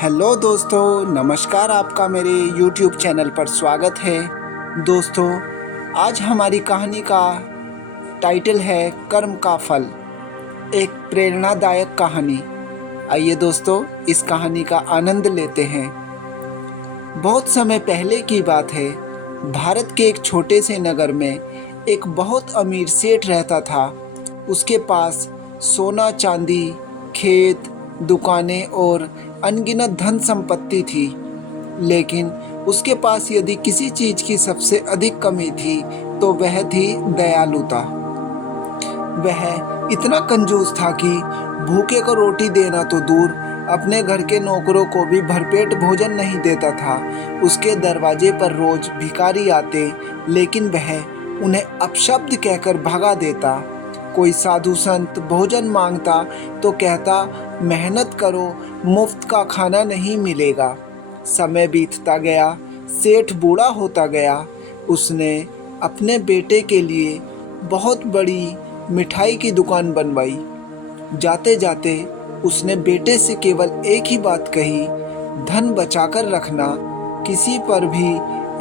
Hello दोस्तों, नमस्कार। आपका मेरे YouTube चैनल पर स्वागत है। दोस्तों, आज हमारी कहानी का टाइटल है कर्म का फल, एक प्रेरणादायक कहानी। आइए दोस्तों, इस कहानी का आनंद लेते हैं। बहुत समय पहले की बात है। भारत के एक छोटे से नगर में एक बहुत अमीर सेठ रहता था। उसके पास सोना चांदी, खेत, दुकानें और अनगिनत धन संपत्ति थी। लेकिन उसके पास यदि किसी चीज की सबसे अधिक कमी थी तो वह थी दयालुता। वह इतना कंजूस था कि भूखे को रोटी देना तो दूर, अपने घर के नौकरों को भी भरपेट भोजन नहीं देता था। उसके दरवाजे पर रोज भिखारी आते, लेकिन वह उन्हें अपशब्द कहकर भगा देता। कोई साधु संत भोजन मांगता तो कहता, मेहनत करो, मुफ्त का खाना नहीं मिलेगा। समय बीतता गया, सेठ बूढ़ा होता गया। उसने अपने बेटे के लिए बहुत बड़ी मिठाई की दुकान बनवाई। जाते जाते उसने बेटे से केवल एक ही बात कही, धन बचाकर रखना, किसी पर भी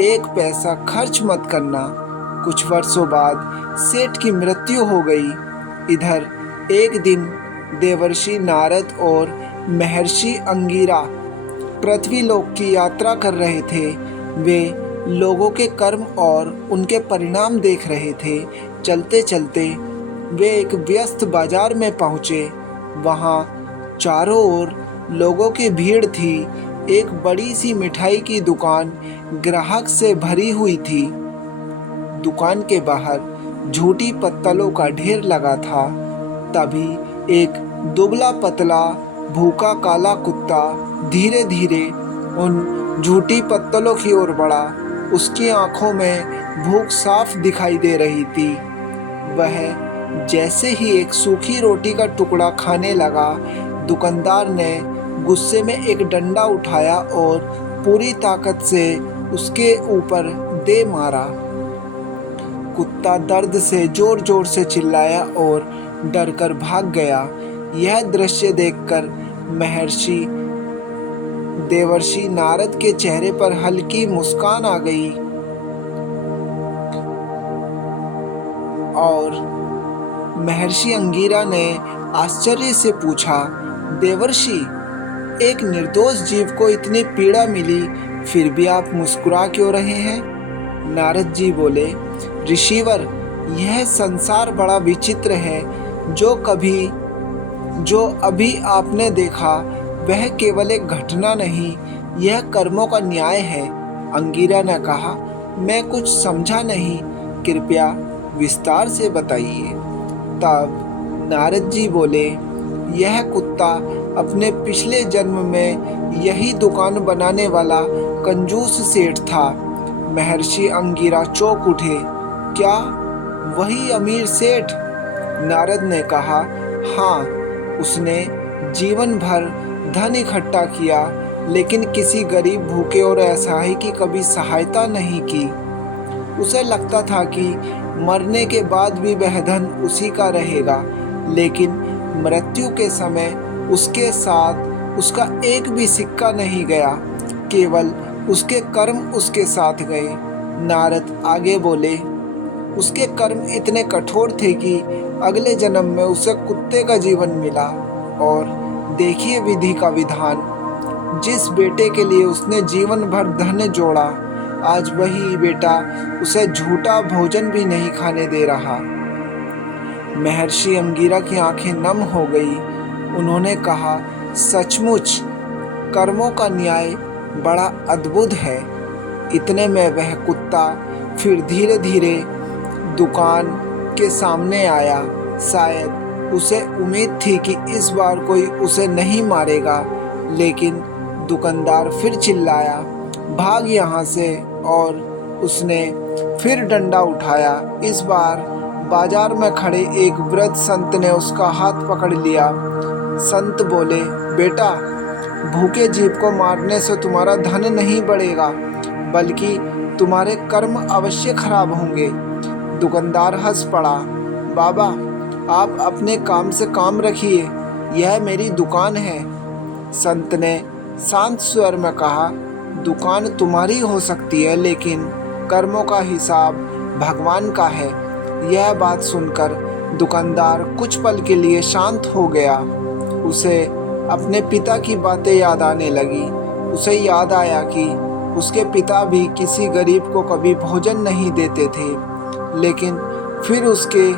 एक पैसा खर्च मत करना। कुछ वर्षों बाद सेठ की मृत्यु हो गई। इधर एक दिन देवर्षि नारद और महर्षि अंगिरा पृथ्वीलोक की यात्रा कर रहे थे। वे लोगों के कर्म और उनके परिणाम देख रहे थे। चलते चलते वे एक व्यस्त बाजार में पहुंचे। वहां चारों ओर लोगों की भीड़ थी। एक बड़ी सी मिठाई की दुकान ग्राहक से भरी हुई थी। दुकान के बाहर झूठी पत्तलों का ढेर लगा था। तभी एक दुबला पतला भूखा काला कुत्ता धीरे धीरे उन झूठी पत्तलों की ओर बढ़ा। उसकी आंखों में भूख साफ दिखाई दे रही थी। वह जैसे ही एक सूखी रोटी का टुकड़ा खाने लगा, दुकानदार ने गुस्से में एक डंडा उठाया और पूरी ताकत से उसके ऊपर दे मारा। कुत्ता दर्द से जोर जोर से चिल्लाया और डरकर भाग गया। यह दृश्य देखकर महर्षि देवर्षि नारद के चेहरे पर हल्की मुस्कान आ गई और महर्षि अंगिरा ने आश्चर्य से पूछा, देवर्षि, एक निर्दोष जीव को इतनी पीड़ा मिली, फिर भी आप मुस्कुरा क्यों रहे हैं? नारद जी बोले, ऋषिवर, यह संसार बड़ा विचित्र है। जो अभी आपने देखा वह केवल एक घटना नहीं, यह कर्मों का न्याय है। अंगिरा ने कहा, मैं कुछ समझा नहीं, कृपया विस्तार से बताइए। तब नारद जी बोले, यह कुत्ता अपने पिछले जन्म में यही दुकान बनाने वाला कंजूस सेठ था। महर्षि अंगिरा चौंक उठे, क्या वही अमीर सेठ? नारद ने कहा, हाँ, उसने जीवन भर धन इकट्ठा किया, लेकिन किसी गरीब, भूखे और असहाय की कभी सहायता नहीं की। उसे लगता था कि मरने के बाद भी वह धन उसी का रहेगा, लेकिन मृत्यु के समय उसके साथ उसका एक भी सिक्का नहीं गया, केवल उसके कर्म उसके साथ गए। नारद आगे बोले, उसके कर्म इतने कठोर थे कि अगले जन्म में उसे कुत्ते का जीवन मिला। और देखिए विधि का विधान, जिस बेटे के लिए उसने जीवन भर धन जोड़ा, आज वही बेटा उसे झूठा भोजन भी नहीं खाने दे रहा। महर्षि अंगिरा की आंखें नम हो गई। उन्होंने कहा, सचमुच कर्मों का न्याय बड़ा अद्भुत है। इतने में वह कुत्ता फिर धीरे धीरे दुकान के सामने आया। शायद उसे उम्मीद थी कि इस बार कोई उसे नहीं मारेगा, लेकिन दुकानदार फिर चिल्लाया, भाग यहाँ से, और उसने फिर डंडा उठाया। इस बार बाजार में खड़े एक वृद्ध संत ने उसका हाथ पकड़ लिया। संत बोले, बेटा, भूखे जीव को मारने से तुम्हारा धन नहीं बढ़ेगा, बल्कि तुम्हारे कर्म अवश्य खराब होंगे। दुकानदार हंस पड़ा, बाबा, आप अपने काम से काम रखिए, यह मेरी दुकान है। संत ने शांत स्वर में कहा, दुकान तुम्हारी हो सकती है लेकिन कर्मों का हिसाब भगवान का है। यह बात सुनकर दुकानदार कुछ पल के लिए शांत हो गया। उसे अपने पिता की बातें याद आने लगी। उसे याद आया कि उसके पिता भी किसी गरीब को कभी भोजन नहीं देते थे। लेकिन फिर उसके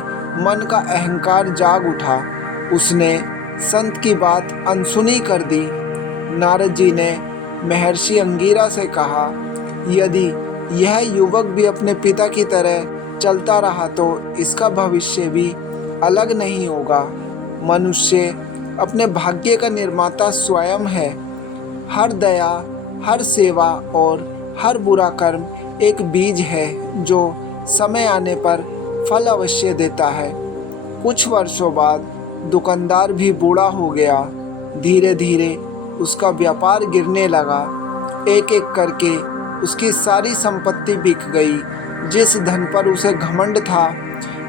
मन का अहंकार जाग उठा। उसने संत की बात अनसुनी कर दी। नारद जी ने महर्षि अंगिरा से कहा, यदि यह युवक भी अपने पिता की तरह चलता रहा तो इसका भविष्य भी अलग नहीं होगा। मनुष्य अपने भाग्य का निर्माता स्वयं है। हर दया, हर सेवा और हर बुरा कर्म एक बीज है जो समय आने पर फल अवश्य देता है। कुछ वर्षों बाद दुकानदार भी बूढ़ा हो गया। धीरे धीरे उसका व्यापार गिरने लगा। एक एक करके उसकी सारी संपत्ति बिक गई। जिस धन पर उसे घमंड था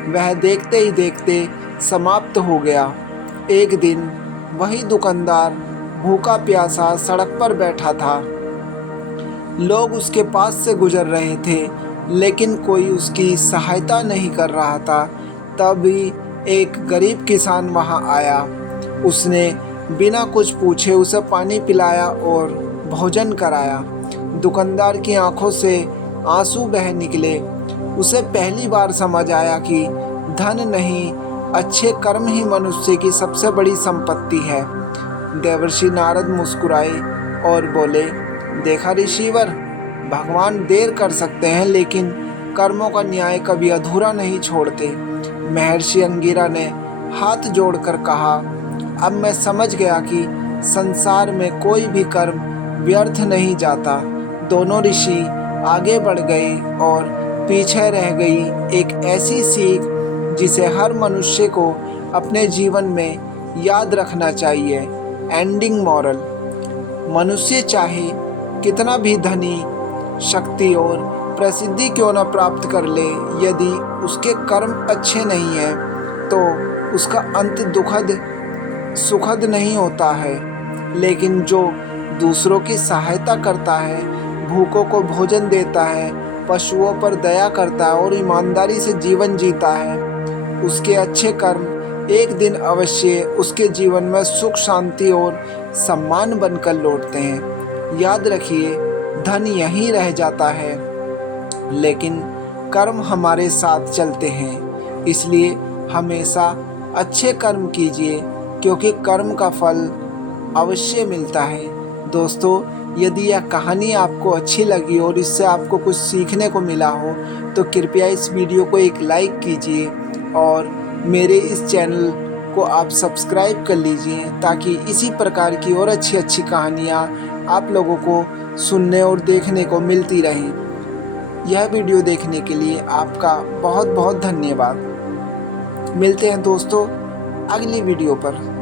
वह देखते ही देखते समाप्त हो गया। एक दिन वही दुकानदार भूखा प्यासा सड़क पर बैठा था। लोग उसके पास से गुजर रहे थे लेकिन कोई उसकी सहायता नहीं कर रहा था। तभी एक गरीब किसान वहां आया। उसने बिना कुछ पूछे उसे पानी पिलाया और भोजन कराया। दुकानदार की आंखों से आंसू बह निकले। उसे पहली बार समझ आया कि धन नहीं, अच्छे कर्म ही मनुष्य की सबसे बड़ी संपत्ति है। देवर्षि नारद मुस्कुराए और बोले, देखा ऋषिवर, भगवान देर कर सकते हैं लेकिन कर्मों का न्याय कभी अधूरा नहीं छोड़ते। महर्षि अंगिरा ने हाथ जोड़कर कहा, अब मैं समझ गया कि संसार में कोई भी कर्म व्यर्थ नहीं जाता। दोनों ऋषि आगे बढ़ गए और पीछे रह गई एक ऐसी सीख जिसे हर मनुष्य को अपने जीवन में याद रखना चाहिए। एंडिंग मॉरल, मनुष्य चाहे कितना भी धनी, शक्ति और प्रसिद्धि क्यों न प्राप्त कर ले, यदि उसके कर्म अच्छे नहीं हैं तो उसका अंत दुखद सुखद नहीं होता है। लेकिन जो दूसरों की सहायता करता है, भूखों को भोजन देता है, पशुओं पर दया करता है और ईमानदारी से जीवन जीता है, उसके अच्छे कर्म एक दिन अवश्य उसके जीवन में सुख, शांति और सम्मान बनकर लौटते हैं। याद रखिए, धन यहीं रह जाता है लेकिन कर्म हमारे साथ चलते हैं। इसलिए हमेशा अच्छे कर्म कीजिए क्योंकि कर्म का फल अवश्य मिलता है। दोस्तों, यदि यह कहानी आपको अच्छी लगी और इससे आपको कुछ सीखने को मिला हो तो कृपया इस वीडियो को एक लाइक कीजिए और मेरे इस चैनल को आप सब्सक्राइब कर लीजिए ताकि इसी प्रकार की और अच्छी अच्छी कहानियाँ आप लोगों को सुनने और देखने को मिलती रहें। यह वीडियो देखने के लिए आपका बहुत बहुत धन्यवाद। मिलते हैं दोस्तों अगली वीडियो पर।